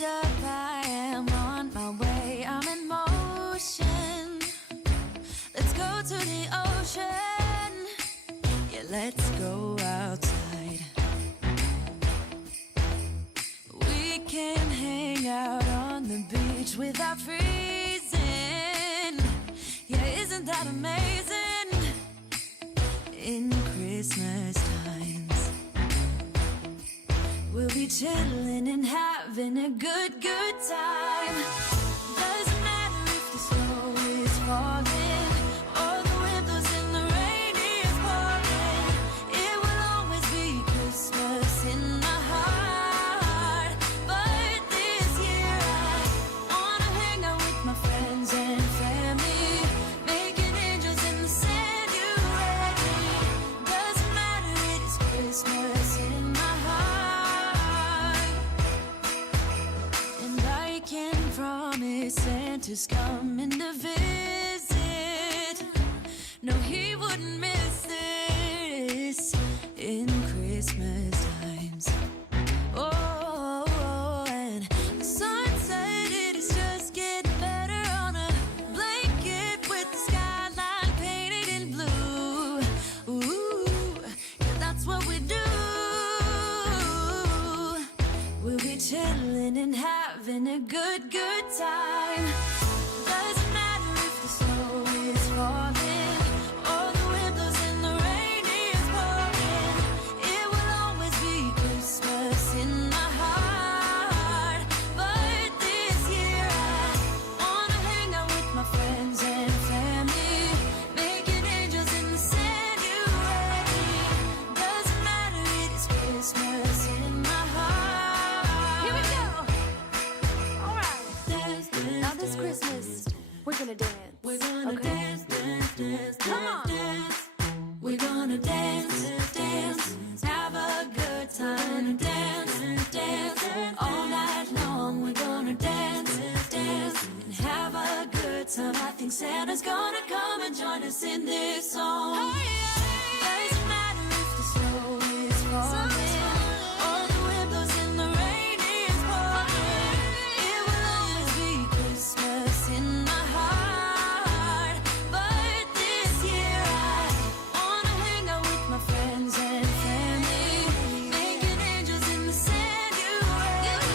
Hold up, I am on my way, I'm in motion. Let's go to the ocean. Yeah, let's go outside. We can hang out on the beach without freezing. Yeah, isn't that amazing? In Christmas times, we'll be chilling and having a good time. Doesn't matter if the snow is falling or the wind blows and the rain is pouring. It will always be Christmas in my heart. But this year I wanna hang out with my friends and family, making angels in the sand. You ready? Doesn't matter, it is Christmas in my heart. And I can promise Santa's coming to visit. No, he wouldn't miss this in Christmas times. Oh, and the sun said it is just getting better on a blanket with the skyline painted in blue. Ooh, yeah, that's what we do. We'll be chilling and having a good time. Doesn't matter if the snow is falling or the wind blows and the rain is pouring. It will always be Christmas in my heart. But this year I wanna hang out with my friends and family, making angels in the sand. You ready? Doesn't matter, it is Christmas in my heart. Here we go. All right. Dance, dance, Now this dance, Christmas, we're gonna dance. we're gonna Okay. dance, dance, dance, Come on. dance. We're gonna dance, dance, have a good time. Dance, dance, all night long. We're gonna dance, dance, and have a good time. I think Santa's gonna come and join us in this song. Doesn't matter if the snow is falling or the wind blows and the rain is pouring. It will always be Christmas in my heart. But this year I wanna hang out with my friends and family, making angels in the sand. You ready?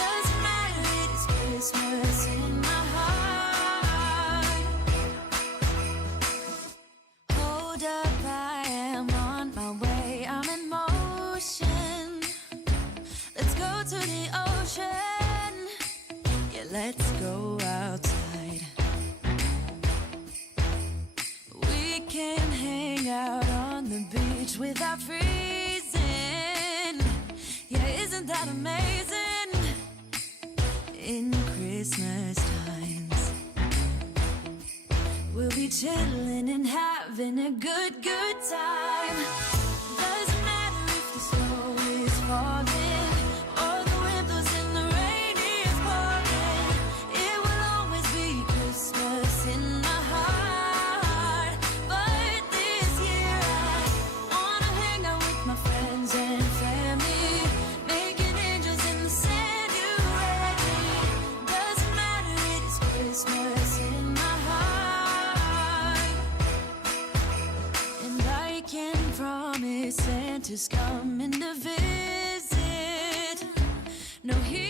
Doesn't matter, it is Christmas in my heart. Hold up, I am on my way, I'm in motion. Let's go to the ocean. Yeah, let's go outside. We can hang out on the beach without freezing. Yeah, isn't that amazing? In Christmas times, we'll be chilling and having a good time. Doesn't matter if the snow is falling or the wind blows and the rain is pouring. It will always be Christmas in my heart. But this year I wanna hang out with my friends and family, making angels in the sand. You ready? Doesn't matter, it is Christmas in my heart. And I can promise Santa's coming to visit. No, he